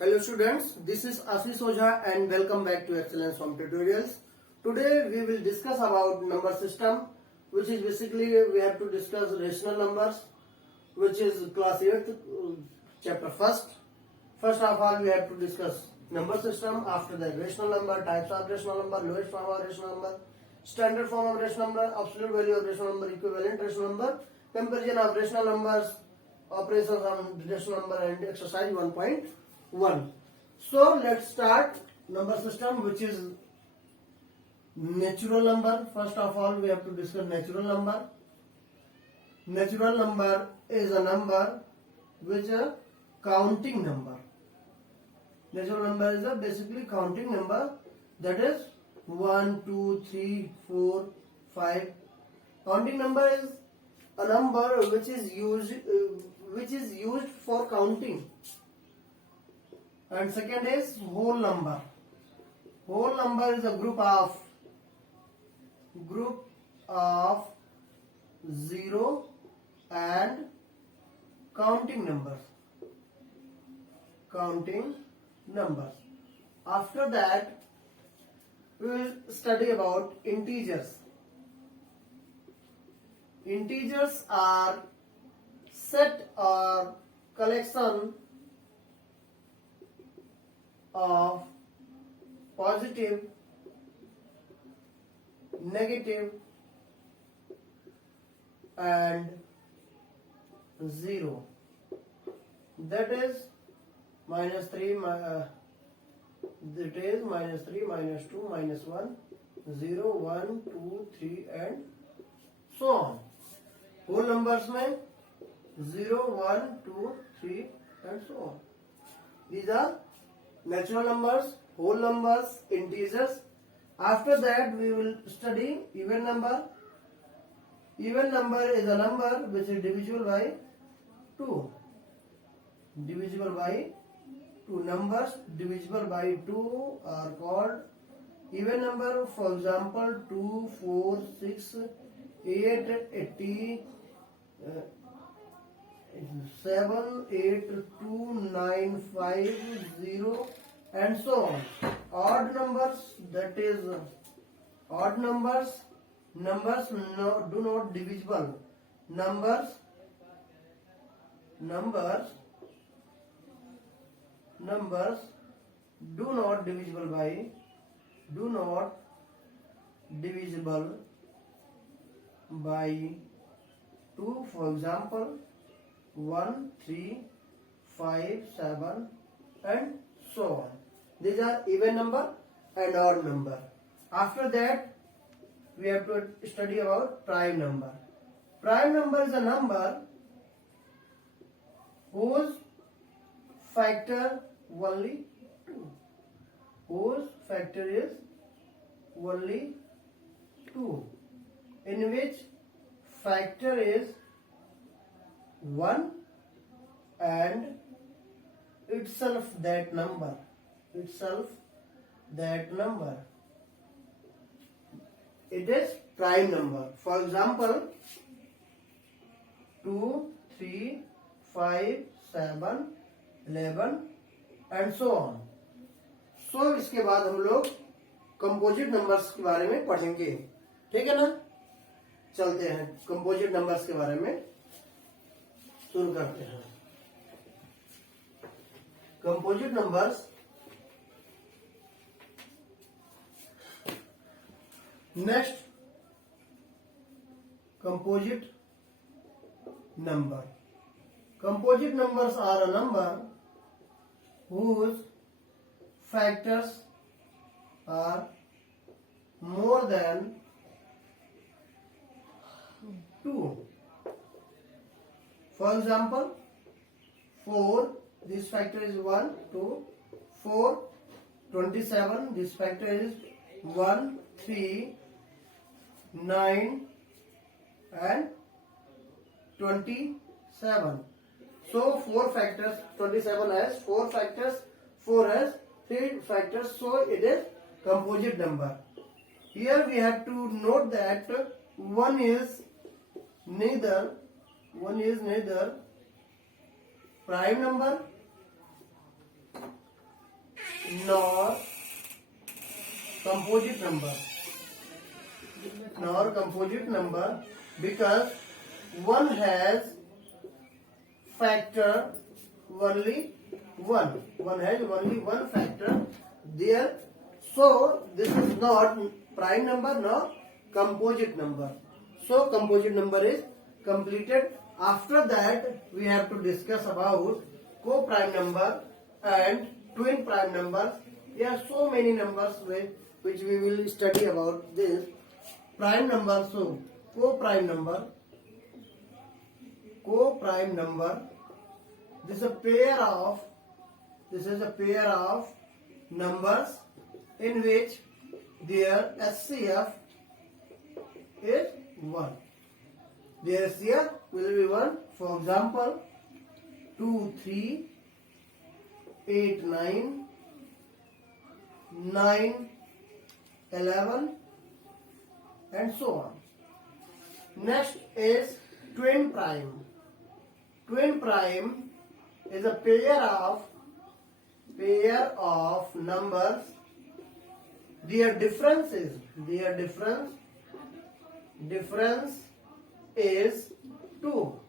Hello students, this is Ashish Ojha and welcome back to Excellence Home Tutorials. Today we will discuss about number system, which is basically we have to discuss rational numbers, which is class 8th chapter first. First of all we have to discuss number system, after that rational number, types of rational number, lowest form of rational number, standard form of rational number, absolute value of rational number, equivalent rational number, comparison of rational numbers, operations on rational number and exercise 1.1. So let's start number system, which is natural number. First of all we have to discuss natural number. Natural number is a number which is a counting number. Natural number is a basically counting number, that is 1, 2, 3, 4, 5. Counting number is a number which is used for counting. And second is whole number. Whole number is a group of zero and counting numbers. After that we will study about integers. Integers are set or collection of positive, negative and zero. That is minus 3, that is minus 3, minus 2, minus 1, 0, 1, 2, 3 and so on. Whole numbers में 0, 1, 2, 3 and so on. These are natural numbers, whole numbers, integers. After that we will study even number. Even number is a number which is divisible by 2. Divisible by 2. Numbers divisible by 2 are called even number. For example, 2, 4, 6, 8, 80, 7, 8, 2, 9, 5, 0 and so on. Odd numbers, that is odd numbers, do not divisible. Numbers do not divisible by 2. For example, 1, 3, 5, 7 and so on. These are even number and odd number. After that we have to study about prime number. Prime number is a number whose factor only 2. Whose factor is only 2. In which factor is 1 and itself that number. It is prime number. For example, 2, 3, 5, 7, 11 and so on. So इसके बाद हम लोग composite numbers के बारे में पढ़ेंगे. ठीक है ना? चलते हैं कंपोजिट नंबर्स के बारे में शुरू करते हैं. Composite numbers. Next, composite number. Composite numbers are a number whose factors are more than 2. For example, 4, this factor is 1, 2, 4, 27, this factor is 1, 3, 9 and 27. So 4 factors, 27 has 4 factors, 4 has 3 factors, so it is composite number. Here we have to note that one is neither prime number nor composite number, because one has factor only one has only one factor there, so this is not prime number nor composite number. So composite number is completed. After that we have to discuss about co-prime number and twin prime numbers. There are so many numbers which we will study about this. Prime number, so co-prime number, this is a pair of numbers in which their SCF is 1. Their SCF will be 1. For example, 2, 3, 8, 9, 9, 11, and so on. Next is twin prime. Twin prime is a pair of numbers. Their difference is 2.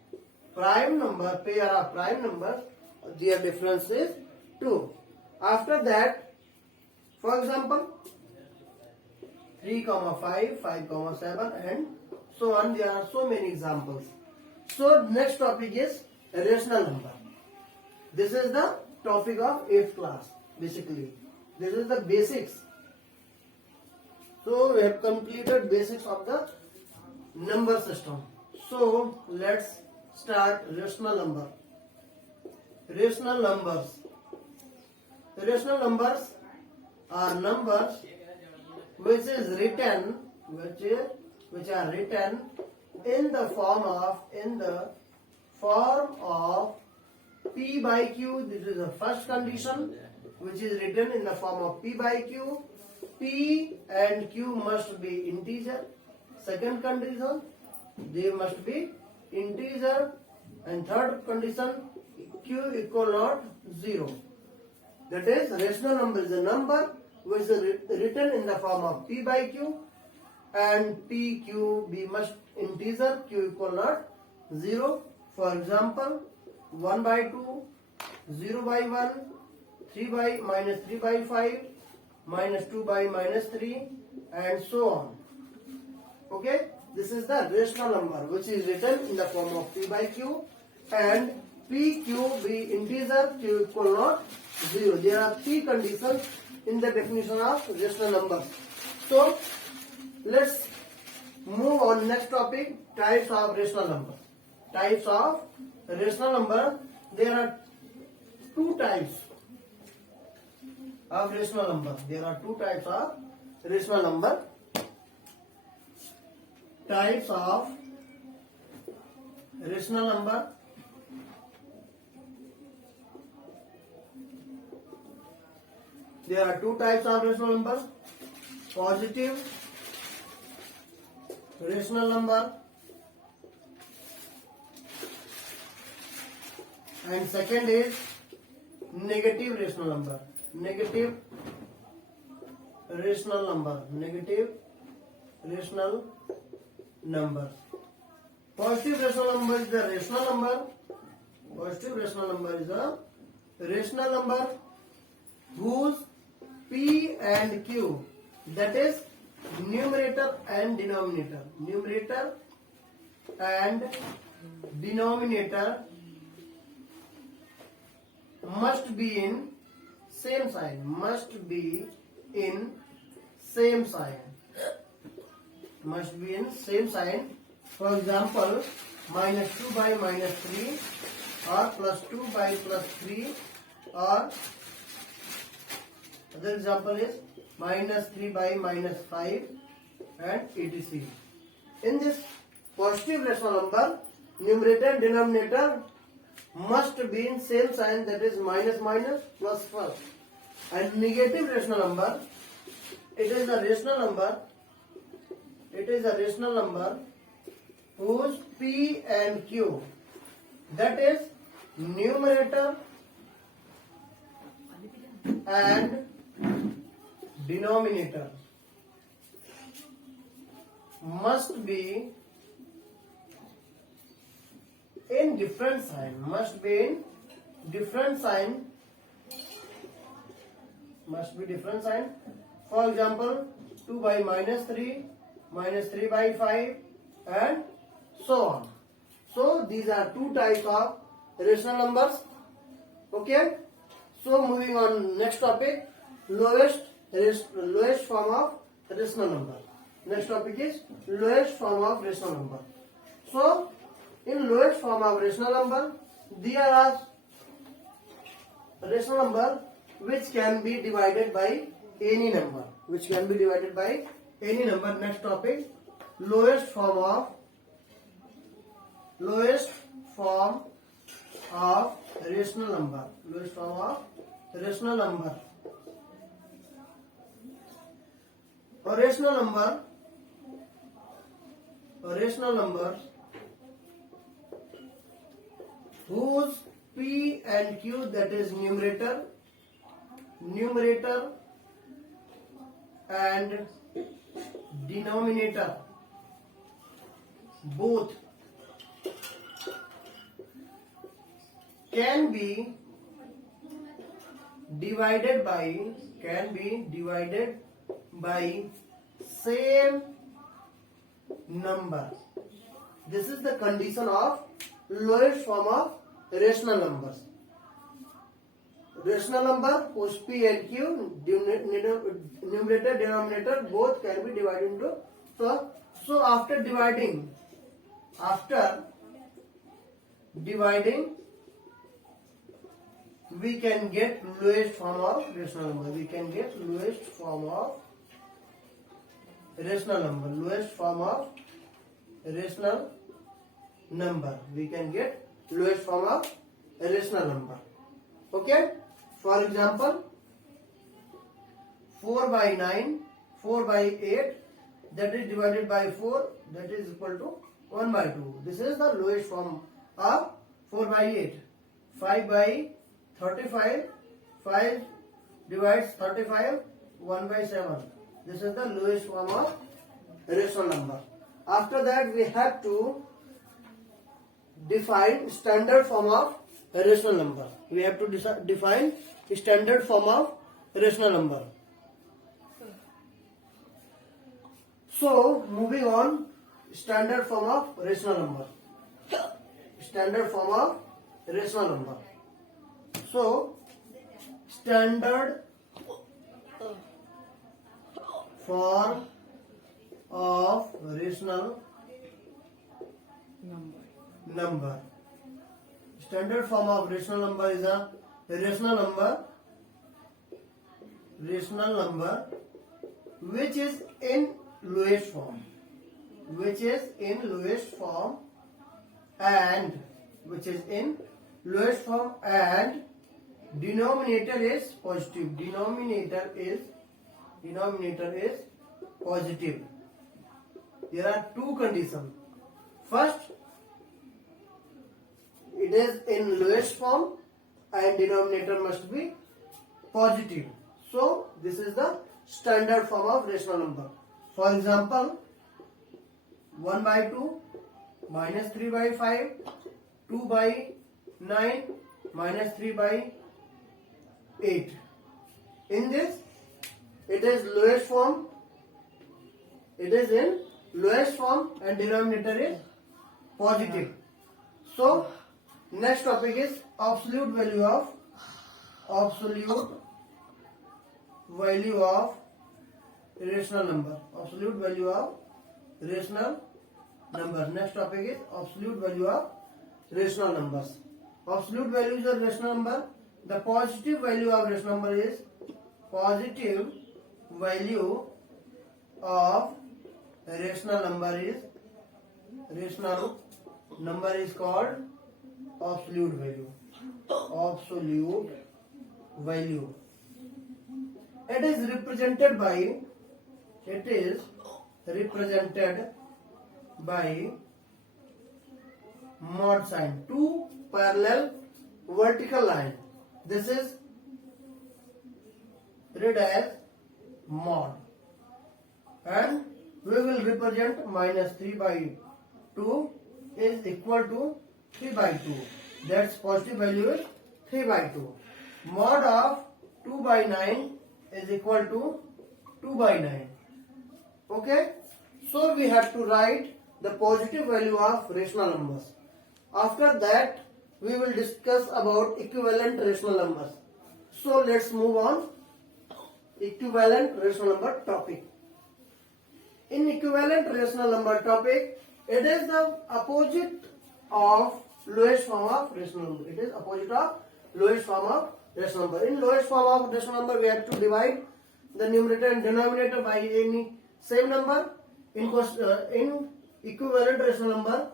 Prime number, pair of prime numbers, their difference is 2. After that, for example, 3, 5, 5, 7, and so on. There are so many examples. So next topic is rational number. This is the topic of 8th class. Basically, this is the basics. So we have completed basics of the number system. So let's start rational number. Rational numbers are numbers which are written in the form of P by Q. This is the first condition, which is written in the form of P by Q. P and Q must be integer. Second condition, they must be integer. And third condition, Q equal not 0. That is, rational number is a number which is written in the form of P by Q, and P, Q, B must integer, Q equal not 0. For example, 1 by 2, 0 by 1, 3 by minus 3 by 5, minus 2 by minus 3, and so on. Okay, this is the rational number which is written in the form of P by Q, and P, Q, B integer, Q equal not 0. There are 3 conditions in the definition of rational number. So let's move on next topic, types of rational number. Types of rational number. There are 2 types of rational number. There are 2 types of rational number. Types of rational number. There are 2 types of rational number. Positive rational number and second is negative rational number. Negative rational number. Positive rational number is the rational number. Positive rational number is a rational number whose P and Q, that is numerator and denominator. Numerator and denominator must be in same sign. Must be in same sign. For example, minus 2 by minus 3 or plus 2 by plus 3, or other example is minus 3 by minus 5 and etc. In this positive rational number, numerator and denominator must be in same sign, that is minus minus plus plus. And negative rational number, it is a rational number whose P and Q, that is numerator and denominator must be in different sign, must be in different sign, must be different sign. For example, 2 by -3, -3 by 5, and so on. So these are two types of rational numbers. Okay. So moving on, next topic, lowest form of rational number. Next topic is lowest form of rational number. So in lowest form of rational number, there are rational number which can be divided by any number. Which can be divided by any number. Next topic, lowest form of rational number. Lowest form of rational number. A rational number whose P and Q, that is numerator and denominator, both can be divided by same number. This is the condition of lowest form of rational numbers. Rational number whose P and Q, numerator, denominator, both can be divided into. So after dividing, we can get lowest form of rational number. We can get lowest form of rational number. Lowest form of rational number. We can get lowest form of rational number. Okay. For example, 4 by 9, 4 by 8, that is divided by 4, that is equal to 1 by 2. This is the lowest form of 4 by 8. 5 by 35, 5 divides 35, 1 by 7. This is the lowest form of rational number. After that, we have to define standard form of rational number. We have to define standard form of rational number. So moving on, standard form of rational number. Standard form of rational number. So standard form of rational number. Standard form of rational number is a rational number which is in lowest form, and denominator is positive. Denominator is positive. There are two conditions. First, it is in lowest form and denominator must be positive. So this is the standard form of rational number. For example, 1 by 2, minus 3 by 5, 2 by 9, minus 3 by 8. In this, it is lowest form. It is in lowest form and denominator is positive. So next topic is absolute value of rational number. Absolute value of rational numbers. Next topic is absolute value of rational numbers. Absolute values of rational number. The positive value of rational number is positive value of rational number is called absolute value. Absolute value. It is represented by mod sign. Two parallel vertical line. This is read as mod, and we will represent minus 3 by 2 is equal to 3 by 2. That's positive value is 3 by 2. Mod of 2 by 9 is equal to 2 by 9. Okay? So we have to write the positive value of rational numbers. After that, we will discuss about equivalent rational numbers. So let's move on. Equivalent rational number topic. In equivalent rational number topic, it is the opposite of lowest form of rational number. It is opposite of lowest form of rational number. In lowest form of rational number, we have to divide the numerator and denominator by any same number. In equivalent rational number,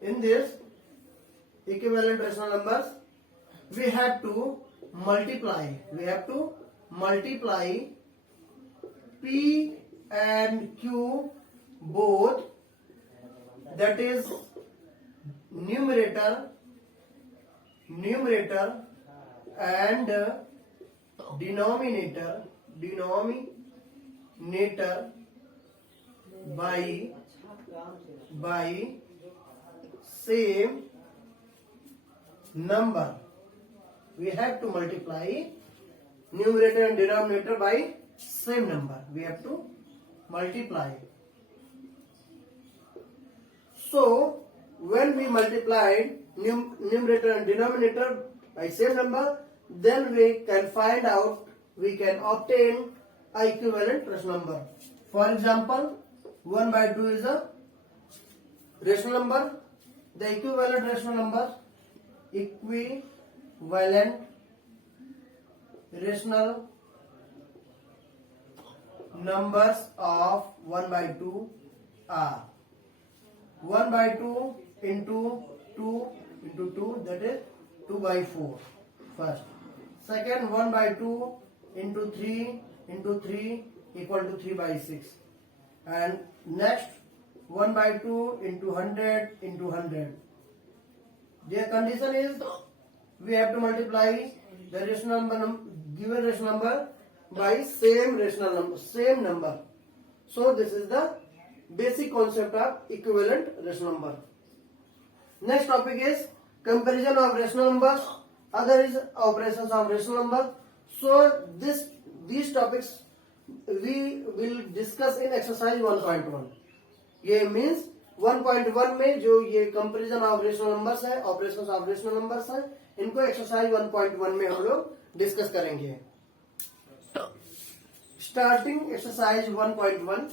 in this equivalent rational numbers, we have to multiply. P and Q both, that is numerator and denominator by same number. We have to multiply numerator and denominator by same number. We have to multiply. So when we multiplied numerator and denominator by same number, then we can find out, we can obtain a equivalent rational number. For example, 1 by 2 is a rational number. The equivalent rational numbers of 1 by 2 are 1 by 2 into 2 into 2, that is 2 by 4 first. Second, 1 by 2 into 3 into 3 equal to 3 by 6. And next, 1 by 2 into 100 into 100. Their condition is we have to multiply the rational number, given rational number by same number. So this is the basic concept of equivalent rational number. Next topic is comparison of rational numbers. Other is operations of rational number. So these topics we will discuss in exercise 1.1. ये means 1.1 में जो ये comparison of rational numbers है, operations of rational numbers है, इनको exercise 1.1 में हम लोग डिस्कस करेंगे. Starting exercise 1.1.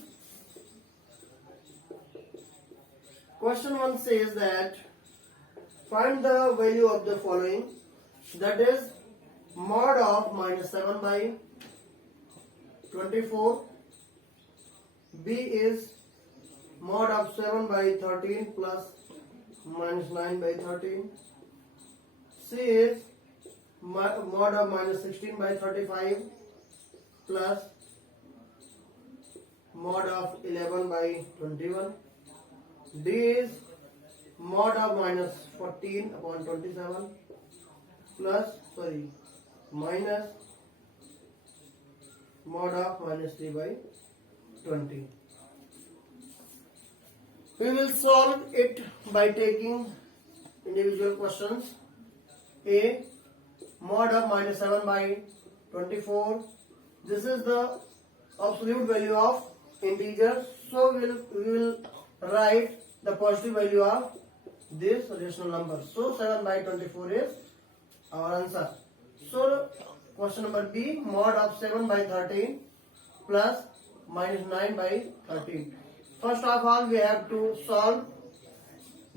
Question 1 says that find the value of the following, that is mod of minus 7 by 24, B is mod of 7 by 13 plus minus 9 by 13, C is mod of minus 16 by 35 plus mod of 11 by 21, D is mod of minus 14 upon 27 minus mod of minus 3 by 20. We will solve it by taking individual questions. A, mod of minus 7 by 24. This is the absolute value of integers. So we will write the positive value of this rational number. So 7 by 24 is our answer. So question number B, mod of 7 by 13 plus minus 9 by 13. First of all, we have to solve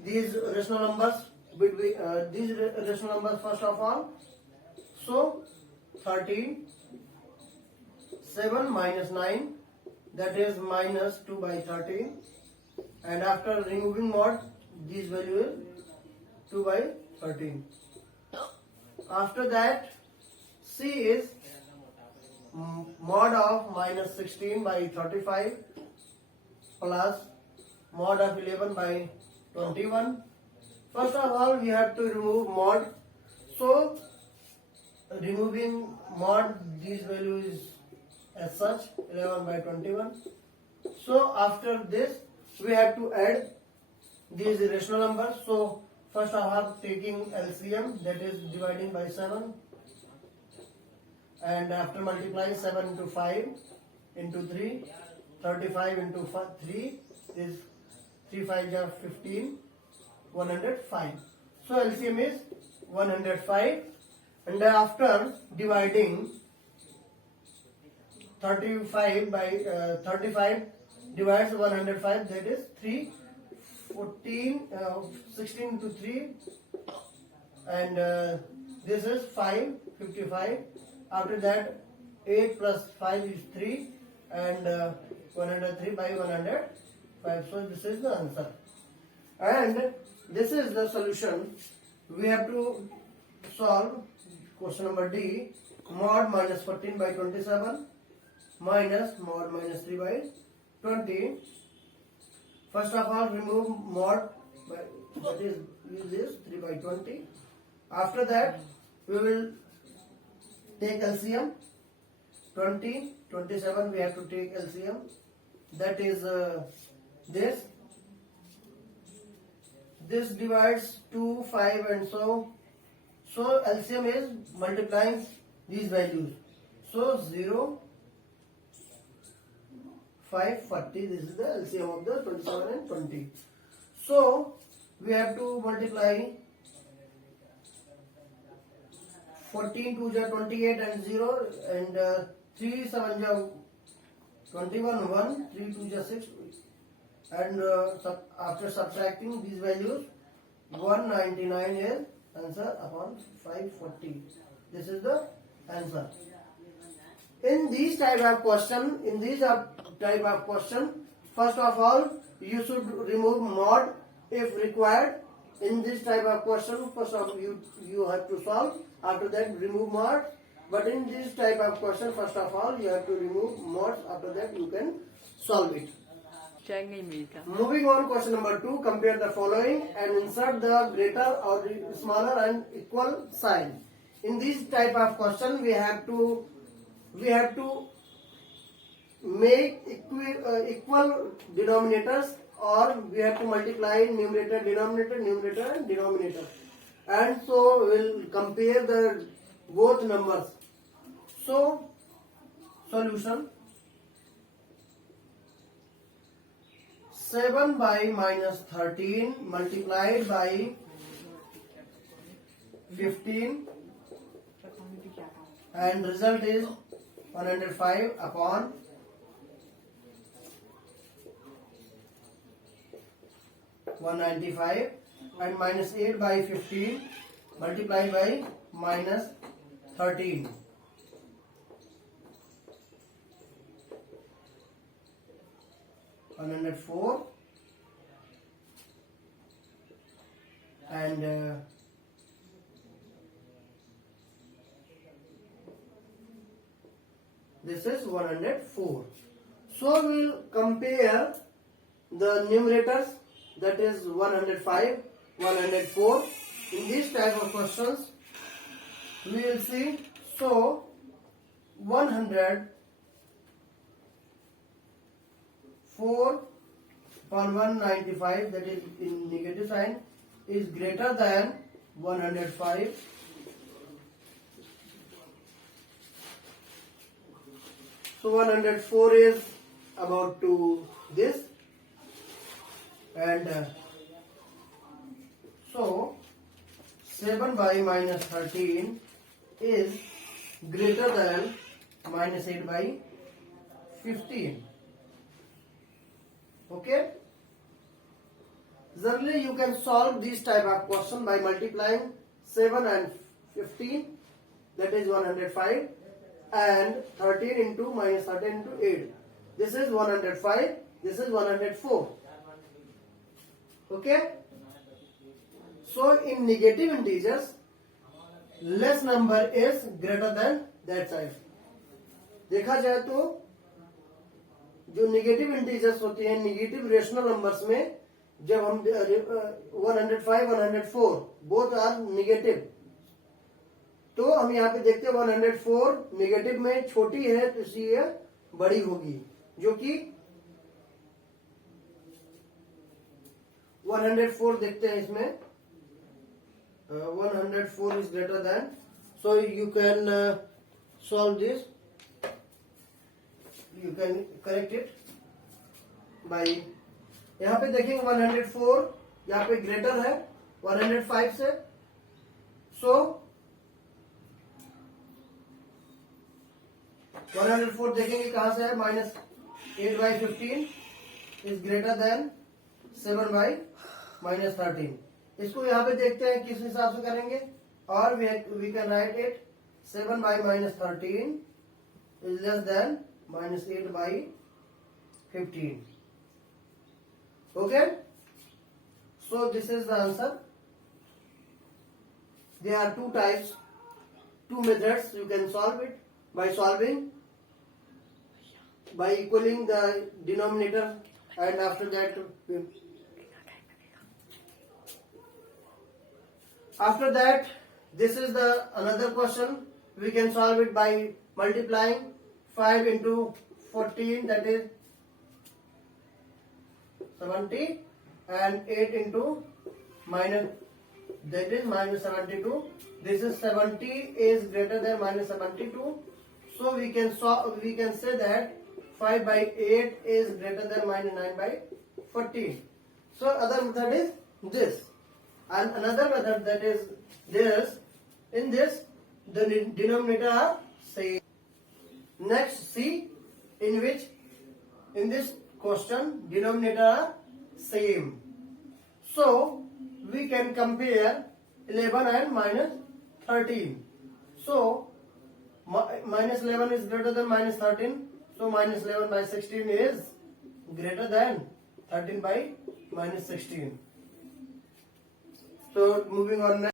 these rational numbers between these rational numbers first of all. So 13, 7 minus 9, that is minus 2 by 13, and after removing mod, this value is 2 by 13. After that, C is mod of minus 16 by 35 plus mod of 11 by 21 First of all, we have to remove mod. So, removing mod, this value is as such 11 by 21. So, after this, we have to add these irrational numbers. So, first of all, taking LCM, that is dividing by 7, and after multiplying 7 into 5 into 3, 35 into 3 is 3 5 are 15, 105. So LCM is 105, and after dividing 35 by 35 divides 105, that is 3 14 16 into 3, and this is 5 55. After that 8 plus 5 is 3, and 103 by 105. So this is the answer, and this is the solution. We have to solve question number D. Mod minus 14 by 27 minus mod minus 3 by 20. First of all, remove mod, that is use this 3 by 20. After that, we will take LCM. 20, 27, we have to take LCM. That is this. This divides 2, 5, and so. So LCM is multiplying these values. So 0, 5, 40. This is the LCM of the 27 and 20. So we have to multiply 14 2 is 28 and 0, and 3 7 is 21 1, 3 2 is 6, and after subtracting these values, 199 is answer upon 540. This is the answer. In these type of question, first of all, you should remove mod if required. In this type of question, first of all, you have to solve. After that, remove mod. But in this type of question, first of all, you have to remove mods. After that, you can solve it. Moving on, question number 2. Compare the following and insert the greater or the smaller and equal sign. In this type of question, we have to make equal denominators, or we have to multiply numerator, denominator, and denominator. And so we'll compare the both numbers. So solution: 7 by minus 13 multiplied by 15, and result is 105 upon 195, and minus 8 by 15 multiplied by minus 13. $104, and this is 104. So we will compare the numerators, that is 105, 104. In this type of questions, we will see. So 104 upon 195, that is in negative sign, is greater than 105. So 104 is about to this, and so 7 by minus 13 is greater than minus 8 by 15. Okay. Generally, you can solve this type of question by multiplying 7 and 15, that is 105, and 13 into minus 13 into 8. This is 105, this is 104. Okay. So in negative integers, less number is greater than that side. देखा जाए तो जो negative integers होते हैं, negative rational numbers में जब हम 105 104 both are negative, तो हम यहाँ पे देखते हैं 104 निगेटिव में छोटी है तो इसलिए बड़ी होगी, जो कि 104 देखते हैं इसमें 104 is greater than, so you can solve this, you can correct it by, यहाँ पे देखेंगे 104 यहाँ पे ग्रेटर है 105 से, so 104 देखेंगे कहां से है, -8/15 इज ग्रेटर देन 7/-13। इसको यहाँ पे देखते हैं किस हिसाब से करेंगे, और we can write it 7/-13 is less than -8/15। Okay, so this is the answer. There are two types, two methods you can solve it, by solving, by equaling the denominator, and after that this is the another question. We can solve it by multiplying 5 into 14, that is 70, and 8 into minus, that is -72. This is 70 is greater than -72, so we can say that 5/8 is greater than -9/14. So other method is this, and another method that is this. In this, the denominator are same. Next, see, in which in this question denominator are same, so we can compare 11 and -13. So -11 is greater than -13, so -11/16 is greater than 13/-16. So moving on next.